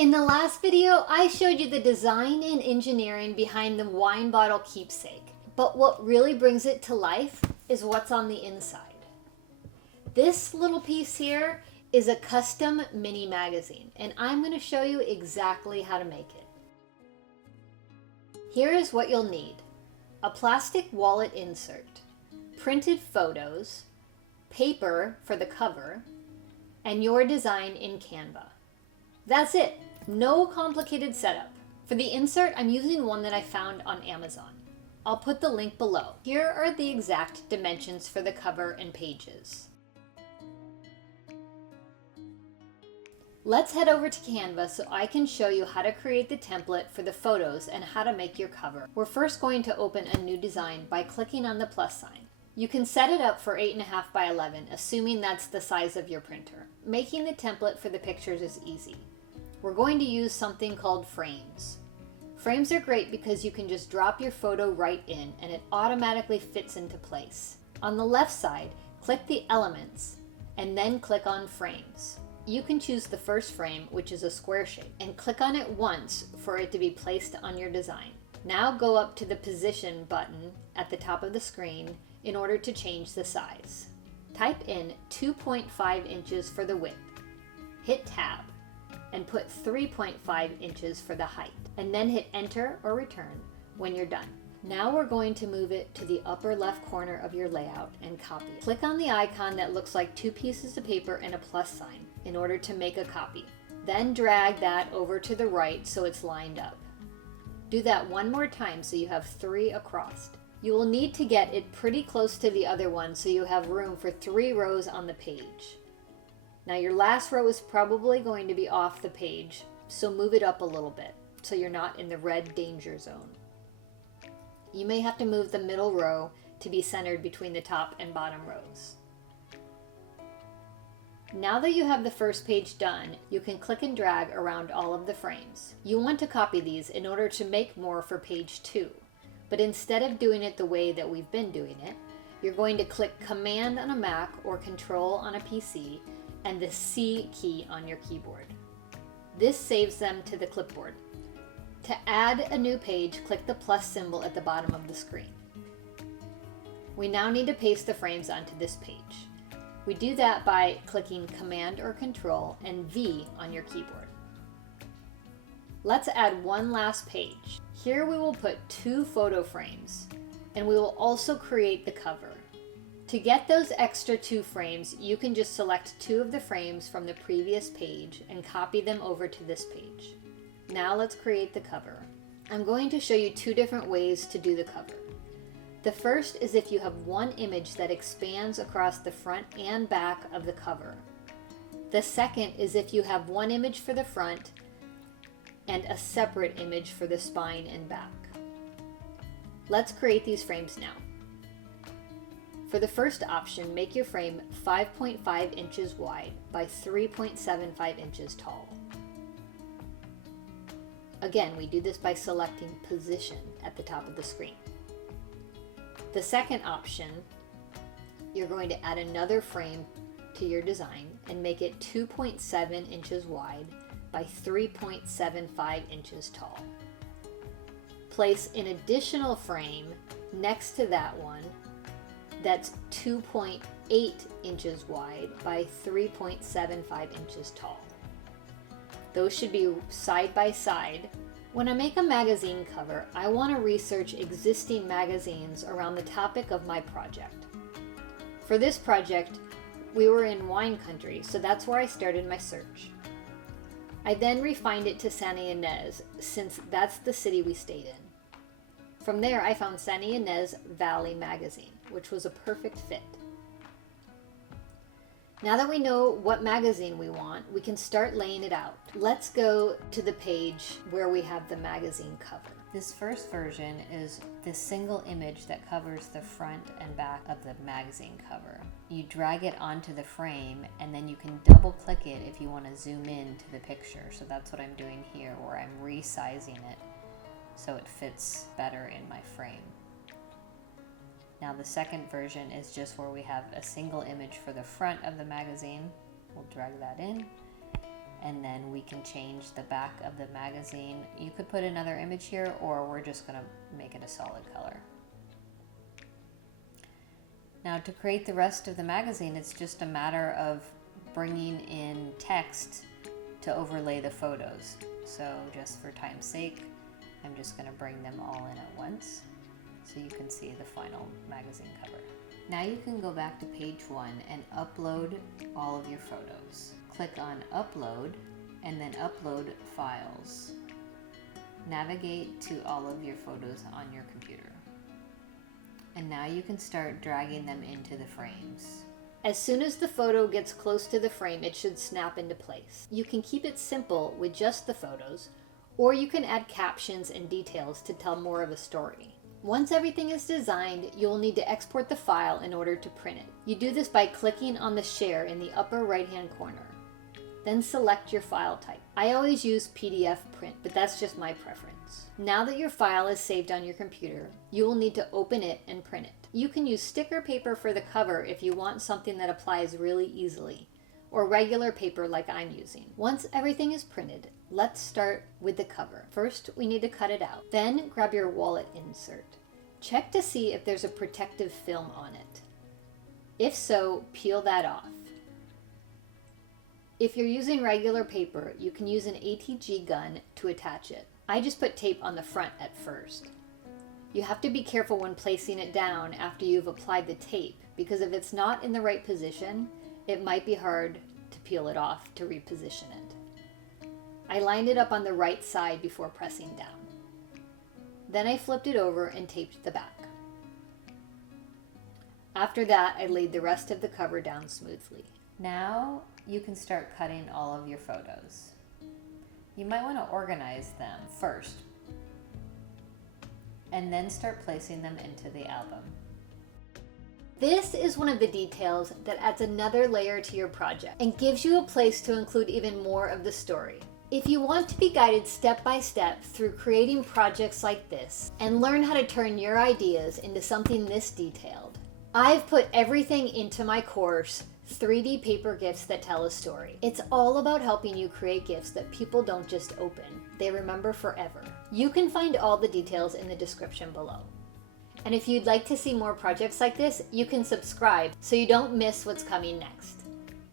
In the last video, I showed you the design and engineering behind the wine bottle keepsake, but what really brings it to life is what's on the inside. This little piece here is a custom mini magazine, and I'm going to show you exactly how to make it. Here is what you'll need: a plastic wallet insert, printed photos, paper for the cover, and your design in Canva. That's it. No complicated setup. For the insert, I'm using one that I found on Amazon. I'll put the link below. Here are the exact dimensions for the cover and pages. Let's head over to Canva so I can show you how to create the template for the photos and how to make your cover. We're first going to open a new design by clicking on the plus sign. You can set it up for 8.5 by 11, assuming that's the size of your printer. Making the template for the pictures is easy. We're going to use something called frames. Frames are great because you can just drop your photo right in and it automatically fits into place. On the left side, click the elements and then click on frames. You can choose the first frame, which is a square shape, and click on it once for it to be placed on your design. Now go up to the position button at the top of the screen in order to change the size. Type in 2.5 inches for the width. Hit tab and put 3.5 inches for the height, and then hit enter or return when you're done. Now we're going to move it to the upper left corner of your layout and copy it. Click on the icon that looks like two pieces of paper and a plus sign in order to make a copy. Then drag that over to the right so it's lined up. Do that one more time so you have 3 across. You will need to get it pretty close to the other one so you have room for 3 rows on the page. Now your last row is probably going to be off the page, so move it up a little bit so you're not in the red danger zone. You may have to move the middle row to be centered between the top and bottom rows. Now that you have the first page done, you can click and drag around all of the frames. You want to copy these in order to make more for page 2, but instead of doing it the way that we've been doing it, you're going to click Command on a Mac or Control on a PC and the C key on your keyboard. This saves them to the clipboard. To add a new page, click the plus symbol at the bottom of the screen. We now need to paste the frames onto this page. We do that by clicking Command or Control and V on your keyboard. Let's add one last page. Here we will put 2 photo frames, and we will also create the cover. To get those extra 2 frames, you can just select 2 of the frames from the previous page and copy them over to this page. Now let's create the cover. I'm going to show you 2 different ways to do the cover. The first is if you have one image that expands across the front and back of the cover. The second is if you have one image for the front and a separate image for the spine and back. Let's create these frames now. For the first option, make your frame 5.5 inches wide by 3.75 inches tall. Again, we do this by selecting Position at the top of the screen. The second option, you're going to add another frame to your design and make it 2.7 inches wide by 3.75 inches tall. Place an additional frame next to that one that's 2.8 inches wide by 3.75 inches tall. Those should be side by side. When I make a magazine cover, I want to research existing magazines around the topic of my project. For this project, we were in wine country, so that's where I started my search. I then refined it to Santa Ynez, since that's the city we stayed in. From there, I found Santa Ynez Valley magazine, which was a perfect fit. Now that we know what magazine we want, we can start laying it out. Let's go to the page where we have the magazine cover. This first version is the single image that covers the front and back of the magazine cover. You drag it onto the frame and then you can double click it if you want to zoom in to the picture. So that's what I'm doing here, where I'm resizing it so it fits better in my frame. Now the second version is just where we have a single image for the front of the magazine. We'll drag that in. and then we can change the back of the magazine. You could put another image here, or we're just gonna make it a solid color. Now to create the rest of the magazine, it's just a matter of bringing in text to overlay the photos. So just for time's sake, I'm just gonna bring them all in at once so you can see the final magazine cover. Now you can go back to page 1 and upload all of your photos. Click on Upload and then Upload Files. Navigate to all of your photos on your computer. And now you can start dragging them into the frames. As soon as the photo gets close to the frame, it should snap into place. You can keep it simple with just the photos, or you can add captions and details to tell more of a story. Once everything is designed, you'll need to export the file in order to print it. You do this by clicking on the share in the upper right-hand corner. Then select your file type. I always use PDF print, but that's just my preference. Now that your file is saved on your computer, you will need to open it and print it. You can use sticker paper for the cover if you want something that applies really easily, or regular paper like I'm using. Once everything is printed, let's start with the cover. First, we need to cut it out. Then grab your wallet insert. Check to see if there's a protective film on it. If so, peel that off. If you're using regular paper, you can use an ATG gun to attach it. I just put tape on the front at first. You have to be careful when placing it down after you've applied the tape, because if it's not in the right position, it might be hard to peel it off to reposition it. I lined it up on the right side before pressing down. Then I flipped it over and taped the back. After that, I laid the rest of the cover down smoothly. Now you can start cutting all of your photos. You might want to organize them first, and then start placing them into the album. This is one of the details that adds another layer to your project and gives you a place to include even more of the story. If you want to be guided step by step through creating projects like this and learn how to turn your ideas into something this detailed, I've put everything into my course, 3D Paper Gifts That Tell a Story. It's all about helping you create gifts that people don't just open, they remember forever. You can find all the details in the description below. And if you'd like to see more projects like this, you can subscribe so you don't miss what's coming next.